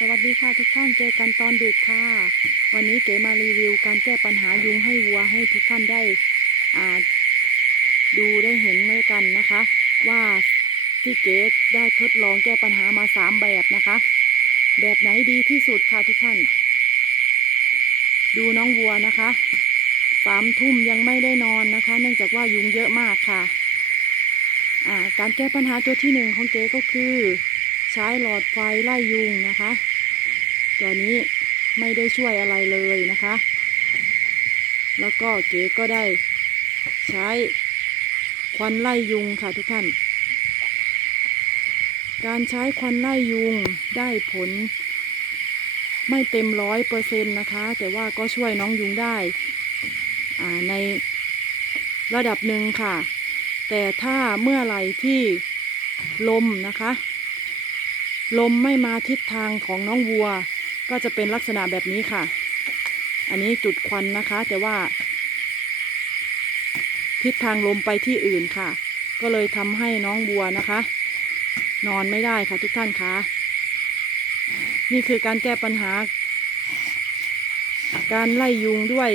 สวัสดีค่ะทุกท่านเจอกันตอนดึกค่ะ วันนี้เก๋มารีวิวการแก้ปัญหายุงให้วัวให้ทุกท่านได้อ่าดูได้เห็นด้วยกันนะคะ ว่าที่เก๋ได้ทดลองแก้ปัญหามาสามแบบนะคะ แบบไหนดีที่สุดค่ะทุกท่าน ดูน้องวัวนะคะสามทุ่มยังไม่ได้นอนนะคะ เนื่องจากว่ายุงเยอะมากค่ะอ่าการแก้ปัญหาตัวที่หนึ่งของเก๋ก็คือ ใช้หลอดไฟไล่ยุงนะคะ ตัวนี้ไม่ได้ช่วยอะไรเลยนะคะ แล้วก็เก๋ก็ได้ใช้ควันไล่ยุงค่ะทุกท่าน การใช้ควันไล่ยุงได้ผลไม่เต็มร้อยเปอร์เซ็นต์นะคะ แต่ว่าก็ช่วยน้องยุงได้ในระดับหนึ่งค่ะ แต่ถ้าเมื่อไหร่ที่ลมนะคะ ลมไม่มาทิศทางของน้องวัว ก็จะเป็นลักษณะแบบนี้ค่ะ อันนี้จุดควันนะคะ แต่ว่า ทิศทางลมไปที่อื่นค่ะ ก็เลยทำให้น้องวัวนะคะ นอนไม่ได้ค่ะทุกท่านคะนี่คือการแก้ปัญหา การไล่ยุงด้วย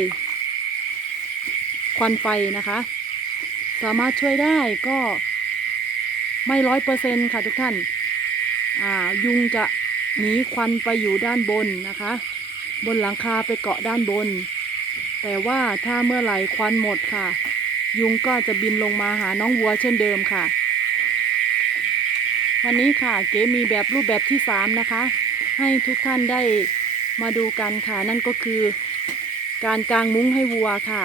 ควันไฟนะคะ สามารถช่วยได้ก็ไม่ร้อยเปอร์เซ็นต์ค่ะทุกท่าน ยุงจะหนีควันไปอยู่ด้านบนนะคะ บนหลังคาไปเกาะด้านบน แต่ว่าถ้าเมื่อไหร่ควันหมดค่ะ ยุงก็จะบินลงมาหาน้องวัวเช่นเดิมค่ะ วันนี้ค่ะเก๋มีแบบรูปแบบที่สามนะคะ ให้ทุกท่านได้มาดูกันค่ะ นั่นก็คือ การกางมุ้งให้วัวค่ะ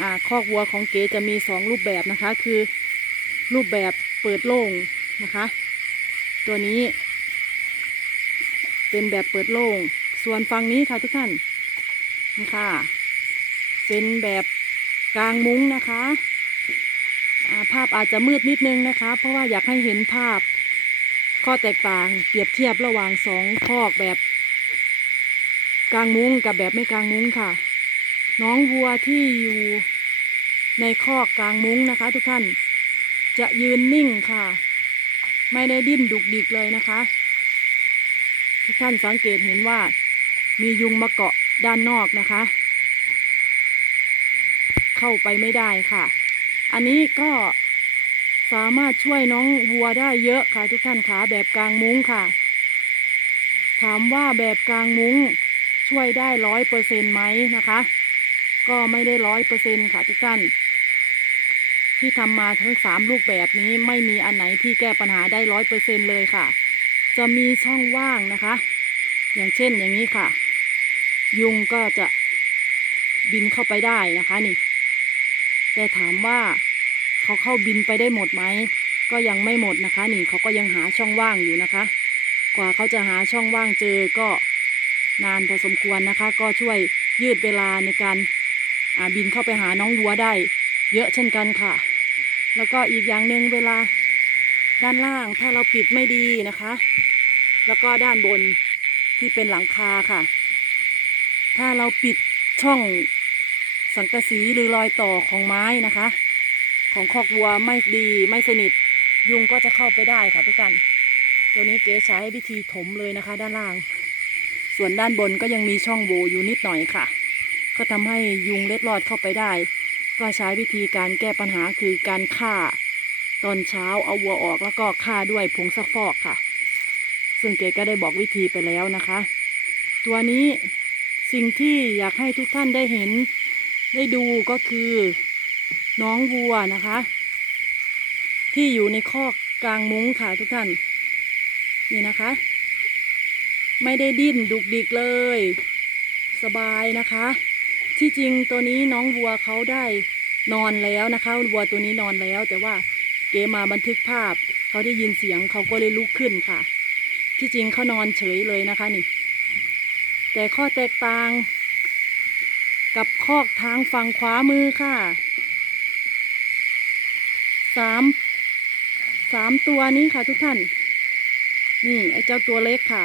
อ่าคอกวัวของเก๋จะมีสองรูปแบบนะคะ คือรูปแบบเปิดโล่งนะคะ ตัวนี้ เป็นแบบเปิดโล่ง ส่วนฝั่งนี้ค่ะทุกท่านนี่ค่ะ เป็นแบบกลางมุ้งนะคะาภาพอาจจะมืดนิดนึงนะคะ เพราะว่าอยากให้เห็นภาพข้อแตกต่างเปรียบเทียบระหว่างสองคอกแบบ กลางมุ้งกับแบบไม่กลางมุ้งค่ะ น้องวัวที่อยู่ในคอกกลางมุ้งนะคะ ทุกท่านจะยืนนิ่งค่ะ ไม่ได้ดิ้นดุกดิกเลยนะคะ ทุกท่านสังเกตเห็นว่ามียุงมาเกาะด้านนอกนะคะ เข้าไปไม่ได้ค่ะ อันนี้ก็สามารถช่วยน้องวัวได้เยอะค่ะ ทุกท่านขาแบบกลางมุ้งค่ะ ถามว่าแบบกลางมุ้งช่วยได้ร้อยเปอร์เซ็นต์ไหมนะคะ ก็ไม่ได้ร้อยเปอร์เซ็นต์ค่ะทุกท่าน ที่ทำมาทั้งสามรูปแบบนี้ไม่มีอันไหนที่แก้ปัญหาได้ร้อยเปอร์เซ็นเลยค่ะ จะมีช่องว่างนะคะ อย่างเช่นอย่างนี้ค่ะ ยุงก็จะบินเข้าไปได้นะคะนี่ แต่ถามว่าเขาเข้าบินไปได้หมดไหมก็ยังไม่หมดนะคะ นี่เขาก็ยังหาช่องว่างอยู่นะคะ กว่าเขาจะหาช่องว่างเจอก็นานพอสมควรนะคะ ก็ช่วยยืดเวลาในการบินเข้าไปหาน้องวัวได้ เยอะเช่นกันค่ะ แล้วก็อีกอย่างหนึ่งเวลาด้านล่างถ้าเราปิดไม่ดีนะคะ แล้วก็ด้านบนที่เป็นหลังคาค่ะ ถ้าเราปิดช่องสังกะสีหรือรอยต่อของไม้นะคะ ของคอกวัวไม่ดีไม่สนิท ยุงก็จะเข้าไปได้ค่ะทุกท่านตัวนี้เก๋ใช้วิธีถมเลยนะคะ ด้านล่าง ส่วนด้านบนก็ยังมีช่องโหว่อยู่นิดหน่อยค่ะ ก็ทำให้ยุงเล็ดลอดเข้าไปได้ ก็ใช้วิธีการแก้ปัญหาคือการฆ่าตอนเช้าเอาวัวออกแล้วก็ฆ่าด้วยผงซักฟอกค่ะ ซึ่งเก๋ก็ได้บอกวิธีไปแล้วนะคะ ตัวนี้สิ่งที่อยากให้ทุกท่านได้เห็นได้ดูก็คือน้องวัวนะคะ ที่อยู่ในคอกกลางมุ้งค่ะทุกท่าน นี่นะคะ ไม่ได้ดิ้นดุกดิกเลย สบายนะคะ ที่จริงตัวนี้น้องวัวเขาได้นอนแล้วนะคะวัวตัวนี้นอนแล้ว แต่ว่าเกมาบันทึกภาพ เขาได้ยินเสียงเขาก็เลยลุกขึ้นค่ะ ที่จริงเขานอนเฉยเลยนะคะนี่ แต่ข้อแตกต่าง กับคอกทางฝั่งขวามือค่ะสามสามตัวนี้ค่ะทุกท่าน นี่ไอ้เจ้าตัวเล็กค่ะ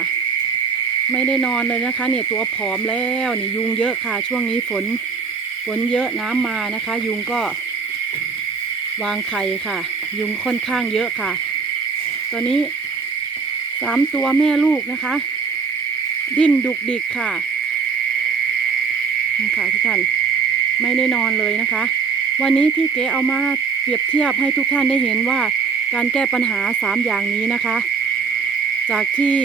ไม่ได้นอนเลยนะคะ เนี่ยตัวผอมแล้วนี่ยุงเยอะค่ะ ช่วงนี้ฝน ฝนเยอะน้ำมานะคะ ยุงก็ วางไข่ค่ะ ยุงค่อนข้างเยอะค่ะ ตอนนี้สามตัวแม่ลูกนะคะ ดิ้นดุกดิกค่ะนี่ค่ะทุกท่านไม่ได้นอนเลยนะคะ วันนี้ที่เก๋เอามาเปรียบเทียบให้ทุกท่านได้เห็นว่าการแก้ปัญหาสามอย่างนี้นะคะ จากที่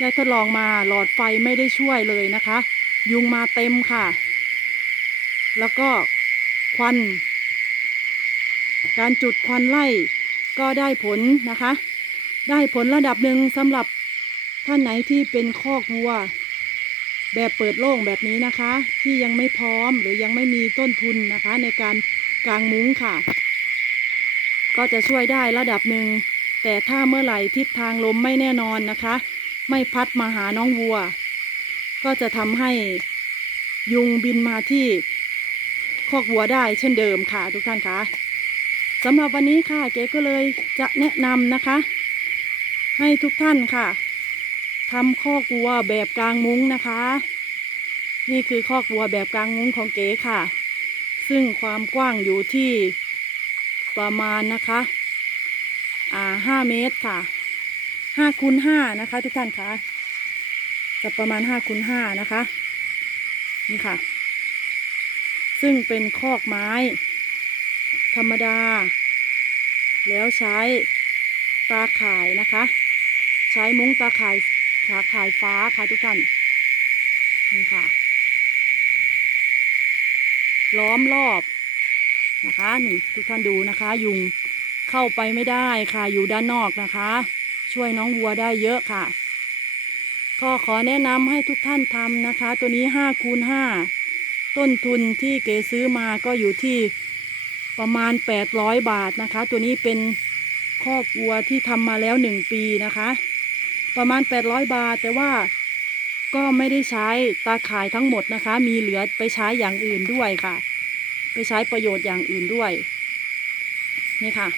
ได้ทดลองมาหลอดไฟไม่ได้ช่วยเลยนะคะ ยุงมาเต็มค่ะ แล้วก็ควัน การจุดควันไล่ก็ได้ผลนะคะ ได้ผลระดับหนึ่งสำหรับท่านไหนที่เป็นคอกวัว แบบเปิดโล่งแบบนี้นะคะ ที่ยังไม่พร้อมหรือยังไม่มีต้นทุนนะคะ ในการกางมุ้งค่ะ ก็จะช่วยได้ระดับหนึ่งแต่ถ้าเมื่อไหร่ทิศทางลมไม่แน่นอนนะคะ ไม่พัดมาหาน้องวัว ก็จะทำให้ยุงบินมาที่คอกวัวได้เช่นเดิมค่ะทุกท่านคะสำหรับวันนี้ค่ะเก๋ก็เลยจะแนะนำนะคะ ให้ทุกท่านค่ะทำคอกวัวแบบกลางมุ้งนะคะ นี่คือคอกวัวแบบกลางมุ้งของเก๋ค่ะ ซึ่งความกว้างอยู่ที่ประมาณนะคะ อ่าห้าเมตรค่ะ ห้าคูณห้านะคะ ทุกท่านคะจะประมาณห้าคูณห้านะคะ นี่ค่ะ ซึ่งเป็นคอกไม้ ธรรมดา แล้วใช้ตาข่ายนะคะ ใช้มุ้งตาข่ายตาข่ายฟ้าค่ะทุกท่าน นี่ค่ะ ล้อมรอบนะคะ นี่ทุกท่านดูนะคะ ยุงเข้าไปไม่ได้ค่ะ อยู่ด้านนอกนะคะ ช่วยน้องวัวได้เยอะค่ะ ก็ขอแนะนำให้ทุกท่านทำนะคะ ตัวนี้ห้าคูณห้าต้นทุนที่เก๋ซื้อมาก็อยู่ที่ประมาณ 800 บาทนะคะ ตัวนี้เป็นคอกวัวที่ทำมาแล้วหนึ่งปีนะคะ ประมาณ 800 บาท แต่ว่าก็ไม่ได้ใช้ตาข่ายทั้งหมดนะคะ มีเหลือไปใช้อย่างอื่นด้วยค่ะ ไปใช้ประโยชน์อย่างอื่นด้วย นี่ค่ะ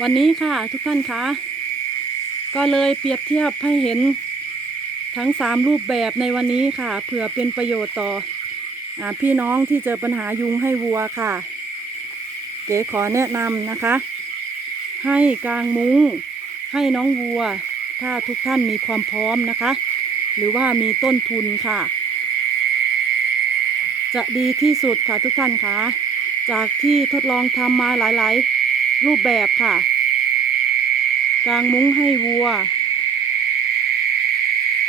วันนี้ค่ะทุกท่านคะ ก็เลยเปรียบเทียบให้เห็นทั้งสามรูปแบบในวันนี้ค่ะ เผื่อเป็นประโยชน์ต่ออพี่น้องที่เจอปัญหายุงให้วัวค่ะ เก๋ขอแนะนำนะคะ ให้กางมุ้งให้น้องวัว ถ้าทุกท่านมีความพร้อมนะคะ หรือว่ามีต้นทุนค่ะ จะดีที่สุดค่ะทุกท่านคะจากที่ทดลองทำมาหลายๆ รูปแบบค่ะ กางมุ้งให้วัว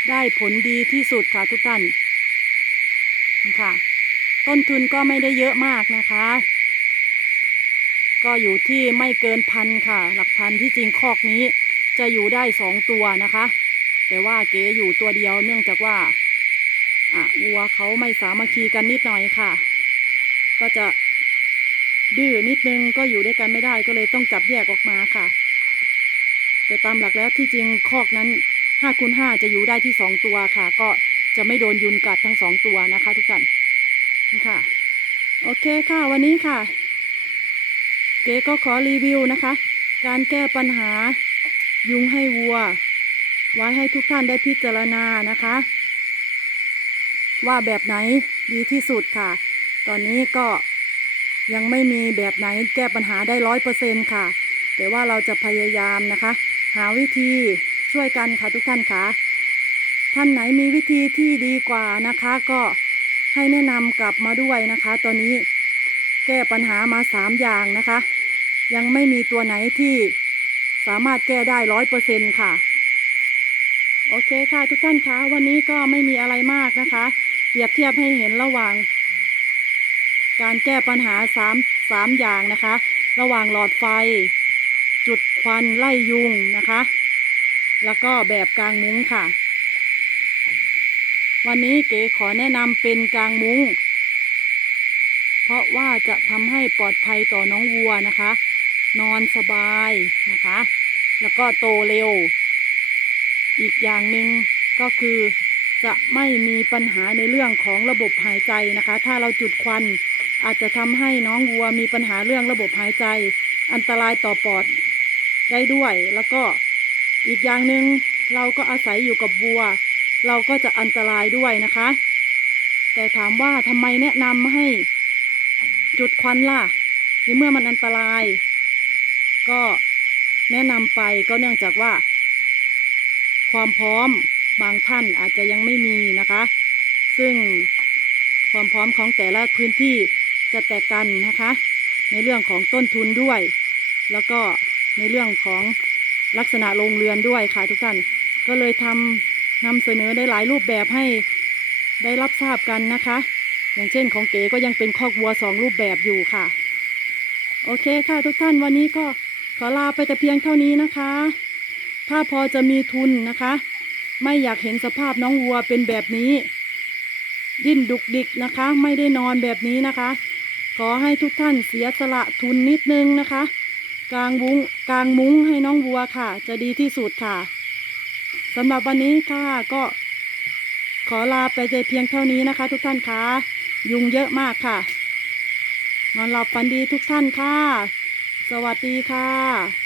ได้ผลดีที่สุดค่ะทุกท่านค่ะ ต้นทุนก็ไม่ได้เยอะมากนะคะ ก็อยู่ที่ไม่เกินพันค่ะ หลักพันที่จริงคอกนี้จะอยู่ได้สองตัวนะคะ แต่ว่าเก๋อยู่ตัวเดียวเนื่องจากว่าอะวัวเขาไม่สามัคคีกันนิดหน่อยค่ะ ก็จะดื้อนิดนึงก็อยู่ด้วยกันไม่ได้ก็เลยต้องจับแยกออกมาค่ะ แต่ตามหลักแล้วที่จริงคอกนั้นห้าคูณห้าจะอยู่ได้ที่สองตัวค่ะ ก็จะไม่โดนยุนกัดทั้งสองตัวนะคะ ทุกท่านนี่ค่ะ โอเคค่ะวันนี้ค่ะ เก๋ก็ขอรีวิวนะคะ การแก้ปัญหายุงให้วัว ไว้ให้ทุกท่านได้พิจารณานะคะ ว่าแบบไหนดีที่สุดค่ะ ตอนนี้ก็ยังไม่มีแบบไหนแก้ปัญหาได้ร้อยเปอร์เซ็นค่ะ แต่ว่าเราจะพยายามนะคะ หาวิธีช่วยกันค่ะทุกท่านค่ะ ท่านไหนมีวิธีที่ดีกว่านะคะ ก็ให้แนะนำกลับมาด้วยนะคะ ตอนนี้แก้ปัญหามาสามอย่างนะคะ ยังไม่มีตัวไหนที่สามารถแก้ได้ร้อยเปอร์เซ็นค่ะ โอเคค่ะทุกท่านคะวันนี้ก็ไม่มีอะไรมากนะคะ เปรียบเทียบให้เห็นระหว่าง การแก้ปัญหาสามสามอย่างนะคะ ระหว่างหลอดไฟ ควันไล่ยุงนะคะ แล้วก็แบบกลางมุ้งค่ะ วันนี้เก๋ขอแนะนำเป็นกลางมุ้ง เพราะว่าจะทำให้ปลอดภัยต่อน้องวัวนะคะ นอนสบายนะคะ แล้วก็โตเร็ว อีกอย่างหนึ่งก็คือจะไม่มีปัญหาในเรื่องของระบบหายใจนะคะ ถ้าเราจุดควันอาจจะทำให้น้องวัวมีปัญหาเรื่องระบบหายใจ อันตรายต่อปอด ได้ด้วย แล้วก็อีกอย่างหนึ่งเราก็อาศัยอยู่กับวัว เราก็จะอันตรายด้วยนะคะ แต่ถามว่าทำไมแนะนำให้จุดควันล่ะในเมื่อมันอันตราย ก็แนะนำไปก็เนื่องจากว่า ความพร้อมบางท่านอาจจะยังไม่มีนะคะ ซึ่งความพร้อมของแต่ละพื้นที่จะแตกกันนะคะ ในเรื่องของต้นทุนด้วย แล้วก็ ในเรื่องของลักษณะโรงเรือนด้วยค่ะทุกท่าน ก็เลยทำนำเสนอได้หลายรูปแบบให้ได้รับทราบกันนะคะ อย่างเช่นของเก๋ก็ยังเป็นคอกวัวสองรูปแบบอยู่ค่ะ โอเคค่ะทุกท่านวันนี้ก็ขอลาไปแต่เพียงเท่านี้นะคะ ถ้าพอจะมีทุนนะคะ ไม่อยากเห็นสภาพน้องวัวเป็นแบบนี้ ดิ้นดุกดิกนะคะ ไม่ได้นอนแบบนี้นะคะ ขอให้ทุกท่านเสียสละทุนนิดนึงนะคะ กลางวุ้งกลางมุ้งให้น้องวัวค่ะ จะดีที่สุดค่ะสำหรับวันนี้ค่ะก็ขอลาไปแต่เพียงเท่านี้นะคะ ทุกท่านคะยุงเยอะมากค่ะนอนหลับฝันดีทุกท่านค่ะ สวัสดีค่ะ